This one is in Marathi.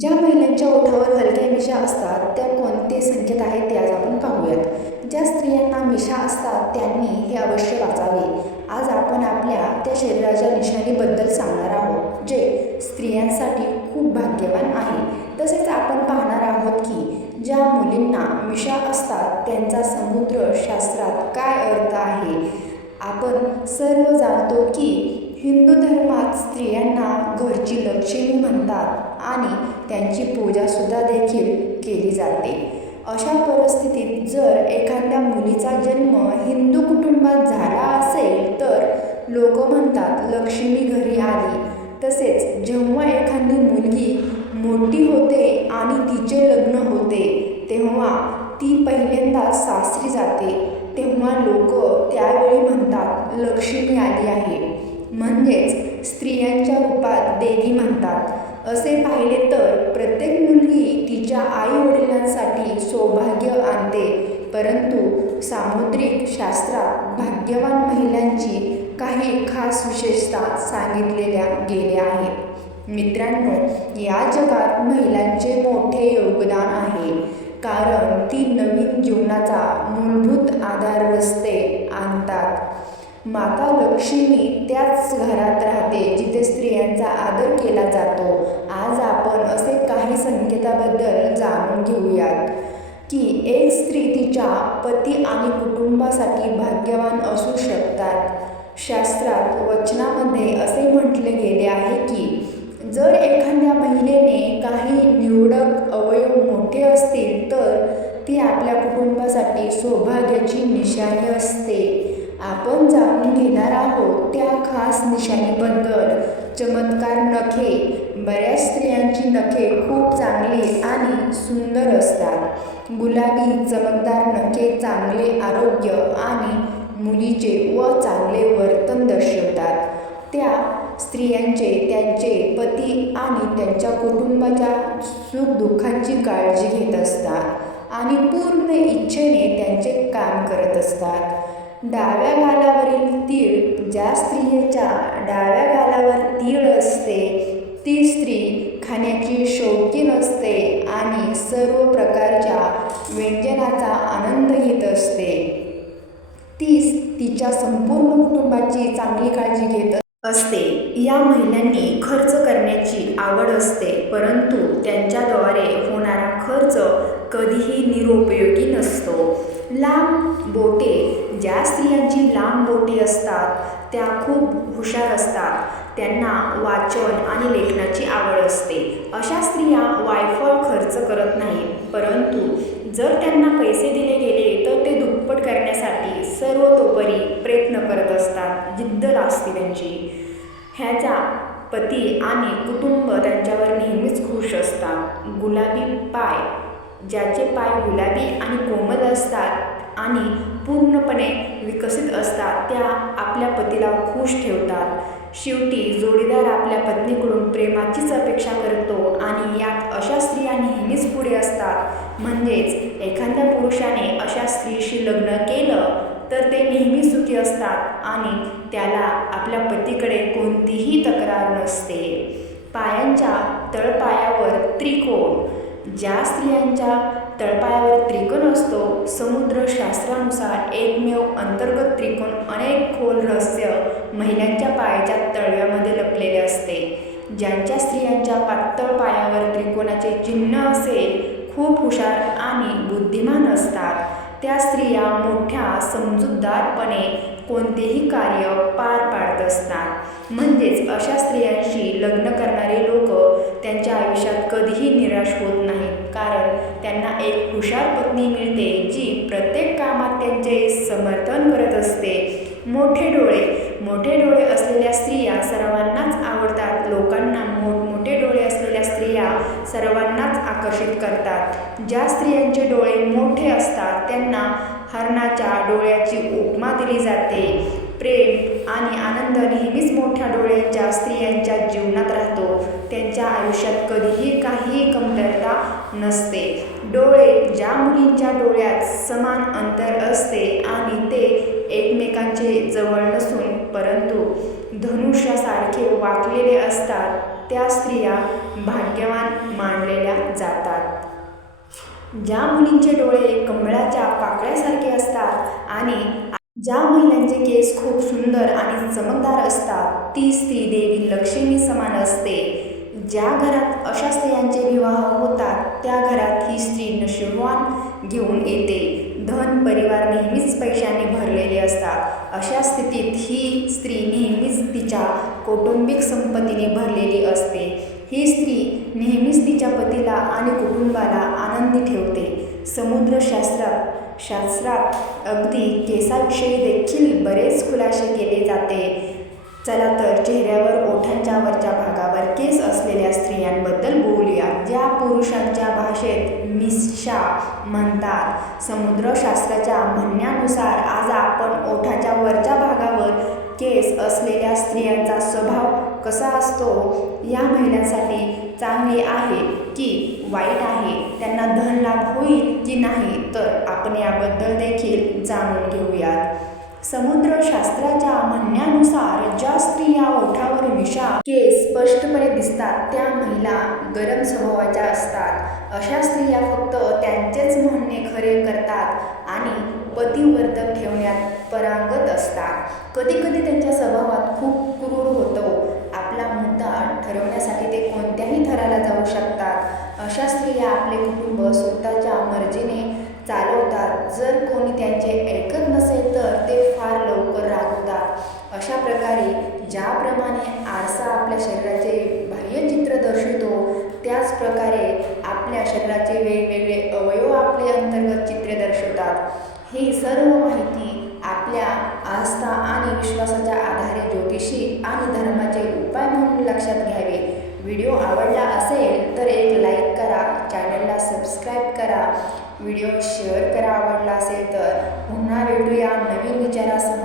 ज्या महिलांच्या ओठावर हलक्या मिशा असतात त्या कोणते संकेत आहेत ते आज आपण पाहूयात. ज्या स्त्रियांना मिशा असतात त्यांनी हे अवश्य वाचावे. आज आपण आपल्या त्या शरीराच्या निशाणीबद्दल सांगणार आहोत जे स्त्रियांसाठी खूप भाग्यवान आहे. तसेच आपण पाहणार आहोत की ज्या मुलींना मिशा असतात त्यांचा समुद्र शास्त्रात काय अर्थ आहे? आपण सर्व जाणतो की हिंदू धर्मात लक्ष्मी म्हणतात आणि त्यांची पूजासुद्धा देखील केली जाते. अशा परिस्थितीत जर एखाद्या मुलीचा जन्म हिंदू कुटुंबात झाला असेल तर लोक म्हणतात लक्ष्मी घरी आली. तसेच जेव्हा एखादी मुलगी मोठी होते आणि तिचे लग्न होते तेव्हा ती पहिल्यांदा सासरी जाते. तेव्हा लोक त्यावेळी म्हणतात लक्ष्मी आली आहे. म्हणजेच स्त्रियांच्या रूपात देवी म्हणतात. असे पाहिले तर प्रत्येक मुलगी तिच्या आई वडिलांसाठी सौभाग्य आणते. परंतु सामुद्रिक शास्त्रात भाग्यवान महिलांची काही खास विशेषता सांगितलेल्या गेल्या आहेत. मित्रांनो या जगात महिलांचे मोठे योगदान आहे. कारण ती नवीन जीवनाचा मूलभूत आधार असते माता लक्ष्मी त्याच घरात राहते जिथे स्त्रियांचा आदर केला जातो. आज आपण असे काही संकेताबद्दल जाणून घेऊयात की एक स्त्री तिच्या पती आणि कुटुंबासाठी भाग्यवान असू शकतात. शास्त्रात वचनामध्ये असे म्हटले गेले आहे की जर एखाद्या महिलेने काही निवडक अवयव मोठे असतील तर ती आपल्या कुटुंबासाठी सौभाग्याची निशाणी असते. आपण जाणून घेणार आहोत त्या खास निशाणीबद्दल चमत्कार नखे. बऱ्याच स्त्रियांची नखे खूप चांगली आणि सुंदर असतात. गुलाबी चमकदार नखे चांगले आरोग्य आणि मुलीचे व चांगले वर्तन दर्शवतात. त्या स्त्रियांचे त्यांचे पती आणि त्यांच्या कुटुंबाच्या सुखदुःखांची काळजी घेत असतात आणि पूर्ण इच्छेने त्यांचे काम करत असतात. डाव्या गालावरील तीळ ज्या स्त्रियेच्या डाव्या गालावर तीळ असते ती स्त्री खाण्याची शौकीन असते आणि सर्व प्रकारच्या व्यंजनाचा आनंद घेत असते. ती तिच्या संपूर्ण कुटुंबाची चांगली काळजी घेत असते. या महिलांनी खर्च करण्याची आवड असते परंतु त्यांच्याद्वारे होणारा खर्च कधीही निरुपयोगी नसतो. लांब बोटे ज्या स्त्रियांची लांब बोटे असतात त्या खूप हुशार असतात. त्यांना वाचन आणि लेखनाची आवड असते. अशा स्त्रिया वायफळ खर्च करत नाही परंतु जर त्यांना पैसे दिले गेले तर ते दुप्पट करण्यासाठी सर्वतोपरी प्रयत्न करत असतात. जिद्द असते त्यांची. ह्याचा पती आणि कुटुंब त्यांच्यावर नेहमीच खुश असतात. गुलाबी पाय ज्याचे पाय गुलाबी आणि कोमल असतात आणि पूर्णपणे विकसित असतात त्या आपल्या पतीला खुश ठेवतात. शेवटी जोडीदार आपल्या पत्नीकडून प्रेमाचीच अपेक्षा करतो आणि यात अशा स्त्रिया नेहमीच पुढे असतात. म्हणजेच एखाद्या पुरुषाने अशा स्त्रीशी लग्न केलं तर ते नेहमी सुखी असतात आणि त्याला आपल्या पतीकडे कोणतीही तक्रार नसते. पायांच्या तळपायावर त्रिकोण. ज्या स्त्रियांच्या तळपायावर त्रिकोण असतो समुद्रशास्त्रानुसार एकमेव अंतर्गत त्रिकोण अनेक खोल रहस्य महिलांच्या पायाच्या तळव्यामध्ये लपलेले असते. ज्यांच्या स्त्रियांच्या पातळ पायावर त्रिकोणाचे चिन्ह असेल खूप हुशार आणि बुद्धिमान असतात. त्या स्त्रिया मोठ्या समजूतदारपणे कोणतेही कार्य पार पाडत असतात. म्हणजेच अशा स्त्रियांशी लग्न करणारे लोक त्यांच्या आयुष्यात कधीही निराश होत नाहीत कारण त्यांना एक हुशार पत्नी मिळते जी प्रत्येक कामात त्यांचे समर्थन करत असते. मोठे डोळे मोठे डोळे असलेल्या स्त्रिया सर्वांनाच आवडतात. लोकांना मोठमोठे डोळे असलेल्या स्त्रिया सर्वांनाच आकर्षित करतात. ज्या स्त्रियांचे डोळे मोठे असतात त्यांना हरणाच्या डोळ्याची उपमा दिली जाते. प्रेम आणि आनंद नेहमीच मोठ्या डोळ्यांच्या स्त्रियांच्या जीवनात राहतात. त्यांच्या आयुष्यात कधीही काही कमतरता नसते. डोळे ज्या मुलींच्या डोळ्यात समान अंतर असते आणि ते एकमेकांचे जवळ नसून परंतु धनुष्यासारखे वाकलेले असतात त्या स्त्रिया भाग्यवान मानलेल्या जातात. ज्या मुलींचे डोळे कमळाच्या पाकळ्यासारखे असतात आणि ज्या महिलांचे केस खूप सुंदर आणि चमकदार असतात ती स्त्री देवी लक्ष्मी समान असते. ज्या घरात अशा स्त्रियांचे विवाह होतात त्या घरात ही स्त्री नशिबवान घेऊन येते. धन परिवार नेहमीच पैशाने भरलेले असतात. अशा स्थितीत ही स्त्री नेहमीच तिच्या कौटुंबिक संपत्तीने भरलेली असते. ही स्त्री नेहमीच तिच्या पतीला आणि कुटुंबाला आनंदी ठेवते. समुद्रशास्त्रात शास्त्रात अगदी केसाविषयी देखील बरेच खुलासे केले जाते. चला तर चेहऱ्यावर ओठांच्या वरच्या भागावर केस असलेल्या स्त्रियांबद्दल बोलूया. ज्या पुरुषांच्या भाषेत मिशा म्हणतात समुद्रशास्त्राच्या म्हणण्यानुसार आज आपण ओठाच्या वरच्या भागावर केस असलेल्या स्त्रियांचा स्वभाव कसा असतो या महिलांसाठी चांगले आहे की वाईट आहे त्यांना धन लाभ होईल की नाही तर आपण याबद्दल देखील जाणून घेऊयात. समुद्रशास्त्राच्या म्हणण्यानुसार ज्या स्त्रिया ओठावर विषा केस स्पष्टपणे दिसतात त्या महिला गरम स्वभावाच्या असतात. अशा स्त्रिया फक्त त्यांचेच म्हणणे खरे करतात आणि पतिवर्तक ठेवण्यात परांगत असतात. कधीकधी त्यांच्या स्वभावात खूप क्रूर होतो. आपला मुद्दा ठरवण्यासाठी ते कोणत्याही थराला जाऊ शकतात. अशा स्त्रिया आपले कुटुंब स्वतःच्या ज्याप्रमाणे आरसा आपल्या शरीराचे बाह्य चित्र दर्शवितो त्याच प्रकारे आपल्या शरीराचे वेगवेगळे अवयव आपले अंतर्गत चित्रे दर्शवतात. ही सर्व माहिती आपल्या आस्था आणि विश्वासाच्या आधारे ज्योतिषी आणि धर्माचे उपाय म्हणून लक्षात घ्यावे. व्हिडिओ आवडला असेल तर एक लाईक करा चॅनलला सबस्क्राईब करा. व्हिडिओ शेअर करा आवडला असेल तर पुन्हा भेटूया नवीन विचारासह.